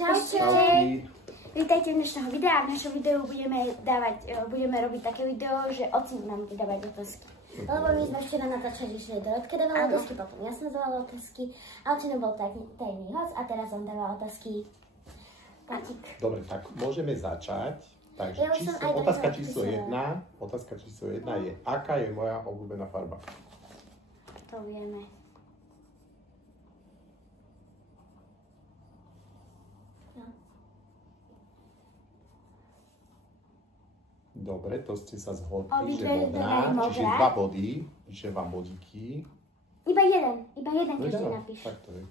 Čaute. Vítajte v dnešného videa. V dnešnom videu budeme robiť také video, že oci nám bude dávať otázky. Lebo my sme včera natáčali, že Dorotka dávala otázky, potom ja som dávala otázky, a Ocino bol tajný host a teraz on dáva otázky. Patík. Dobre, tak môžeme začať. Takže otázka číslo 1 je, aká je moja obľúbená farba? To vieme. Dobre, to ste sa zhodli, že modrá, čiže 2 body, píšem vám bodíky. Iba jeden každý napíš. Tak to je.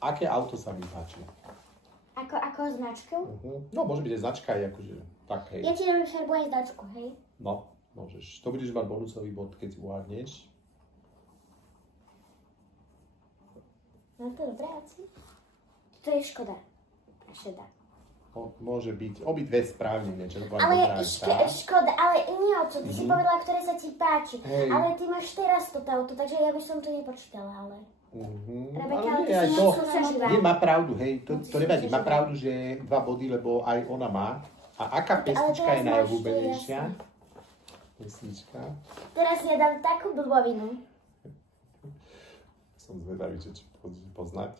Aké auto sa mi páči? Ako značkou? No, môže byť aj značka, aj akože tak, hej. Ja ti dám farbu aj značku, hej? No, môžeš. To budeš mať bonusový bod, keď si uhádneš. No to dobré, Oci. To je Škoda. Šeda. Môže byť obidve správne, niečo. Ale Škoda, ale nie Oco, ty si povedala, ktoré sa ti páči. Hej. Ale ty máš teraz toto auto, takže ja by som to nepočítala, ale... Rebeka, ale ty si nesúťažila. Má pravdu, hej, to nevadí, má pravdu, že 2 body, lebo aj ona má. A aká pesnička je najobľúbenejšia? Pesnička. Teraz ja dám takú blbovinu. Som zvedavý, či poznať.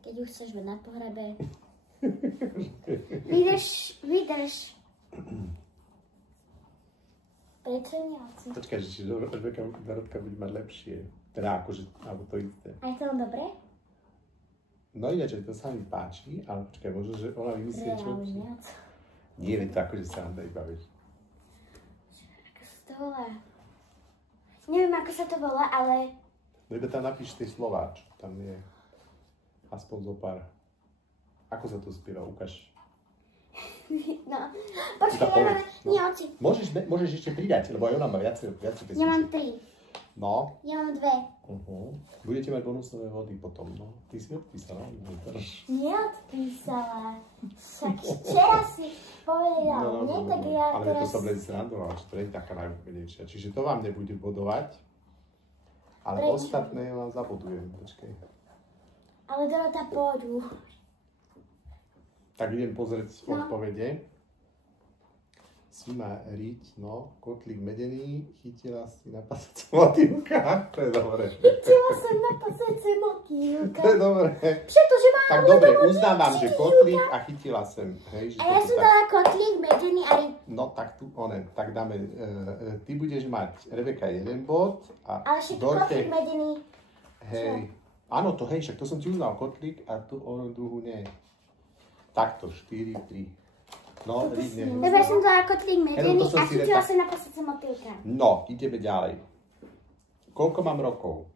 Keď už chceš byť na pohrebe. Vydrž. Prečo nie, Oci? Počkaj, že či Dorotka bude mať lepšie. Teda akože, alebo to isté. A je to dobre? No ináč, to sa mi páči, ale počkaj, možno, že ona vymyslí čo lepšie. Nie, veď to akože sa nám dá iba, vieš. Ako sa to volá? Neviem, ako sa to volá, ale... No iba tam napíš tie slová, čo tam je. Aspoň zo pár. Ako sa to spieva? Ukáž. No, počkaj, ja mám... Nie, Oci. Môžeš ešte pridať, lebo aj ona má viacej pesniček. Ja mám 3. No. Ja mám 2. Budete mať bonusové vody potom, no. Ty si odpísala? Neodpísala. Však včera si povedal, nie? Tak ja ale teraz... to som len srandovala, že to nie je taká najúplnejšia. Čiže to vám nebude bodovať. Ale ostatné vám zabodujem. Počkej. Ale Dorota, poď. Tak idem pozrieť odpovede. Si ma riť, no, kotlík medený, chytila si na pasace motýlka. To je dobré. Chytila som na pasace motýlka. To je dobré. Pretože mám... Tak dobre, uznávam, že kotlík a chytila sem. Hej, že a ja som dala kotlík medený a... No tak tu, tak dáme, ty budeš mať, Rebeka, 1 bod a ale však kotlík medený... Hej. Áno, to hej, však to som ti uznal, kotlík a tu onu druhú nie. Takto, 4, 3. No, ridne. Lebo ja som dala kotlík medený a chytila som na pasace motýlka. No, ideme ďalej. Koľko mám rokov?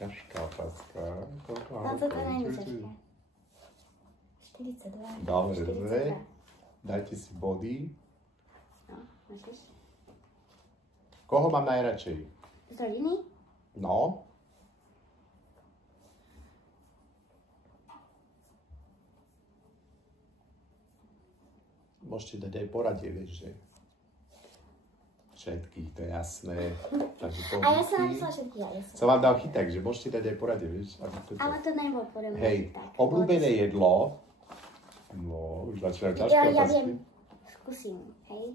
Ťažká otázka. Koľko mám rokov? Toto nie je ťažké. 42. Dobre, dajte si body. No, máš. Koho mám najradšej? Z rodiny? No. Môžete dať aj poradie, vieš, že všetkých, to je jasné. A ja som napísala všetkých, ja som. Som vám dal chyták, že môžete dať aj poradie, vieš. Ale to nebolo podľa mňa. Hej, obľúbené jedlo. No, už začínajú ťažké otázky. Ja viem, skúsim, hej.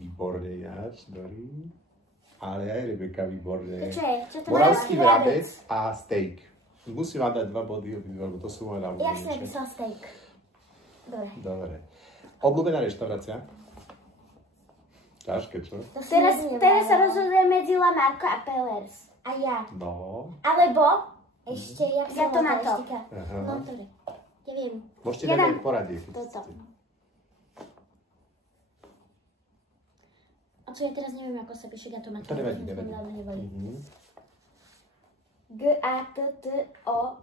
Výborne, Jač, Dori. Ale aj Rebeka, výborne. Čo to Moravský vrabec a steak. Musím vám dať 2 body, lebo to sú moje Ja najobľúbenejšie. som napísala steak. Dobre. Obľúbená reštaurácia? Ťažké, čo? Teraz sa rozhodujem medzi Lamarko a Pellers. A ja. No. Alebo ešte, jak sa volá tá reštika? No, to je. Ja viem. Môžete dať aj poradie. Toto. A čo ja teraz neviem, ako sa píše gatomato. To nevadí. G-A-T-T-O-M-A-T-T-O.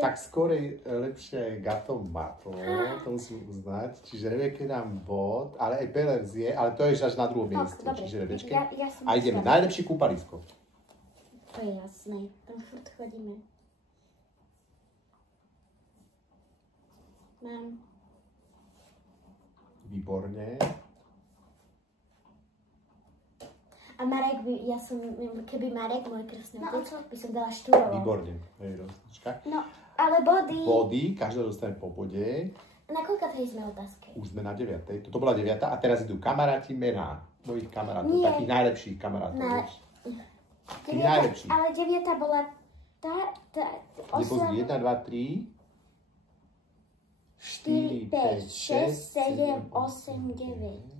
Tak skorej lepšie je gatomato, to musím uznať. Čiže Rebeke dám bod, ale aj Pellers je, ale to je až na druhom mieste. Čiže Rebečke. A ideme. Najlepšie kúpalisko. To je jasné. Tam furt chodíme. Mám. Výborne. A Marek by, keby Marek, môj krstný otec, by som dala štúrovo. Výborne. Hej, rozlička. No, ale body. Body, každá dostane po bode. Na koľka tej sme otázke? Už sme na 9. Toto bola 9. A teraz idú kamaráti mená. Mojich kamarátov, takých najlepších kamarátov. Tých najlepších. Ale 9. bola tá 8... 1, 2, 3, 4, 5, 6, 7, 8, 9.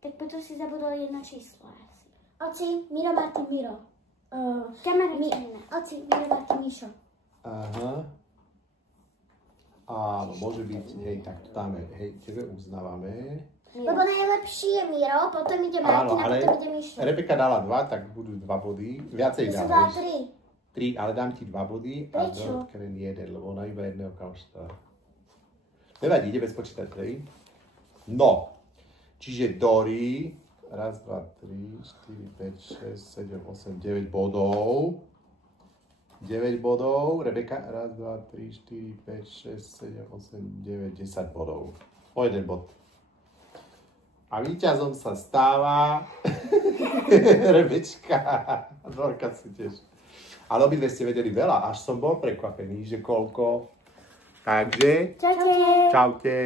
Tak potom si zabudol jedno číslo asi. Oci, Miro, Martin, Miro. Oci, Miro, Martin, Mišo. Aha. Áno, môže byť, hej, tak to dáme, hej, tebe uznávame. Lebo najlepší je Miro, potom ide Martin a potom ide Mišo. Rebeka dala 2, tak budú 2 body. Viacej dáš. dala. 3, ale dám ti 2 body. Prečo? A Karen 1, lebo ona iba jedného kaušta. Nevadí, ideme spočítať 3. No. Čiže Dori, 1, 2, 3, 4, 5, 6, 7, 8, 9 bodov. 9 bodov. Rebeka, 1, 2, 3, 4, 5, 6, 7, 8, 9, 10 bodov. O 1 bod. A víťazom sa stáva Rebečka. Dorka si tiež. Ale obidve ste vedeli veľa, až som bol prekvapený, že koľko. Takže, čaute. čaute.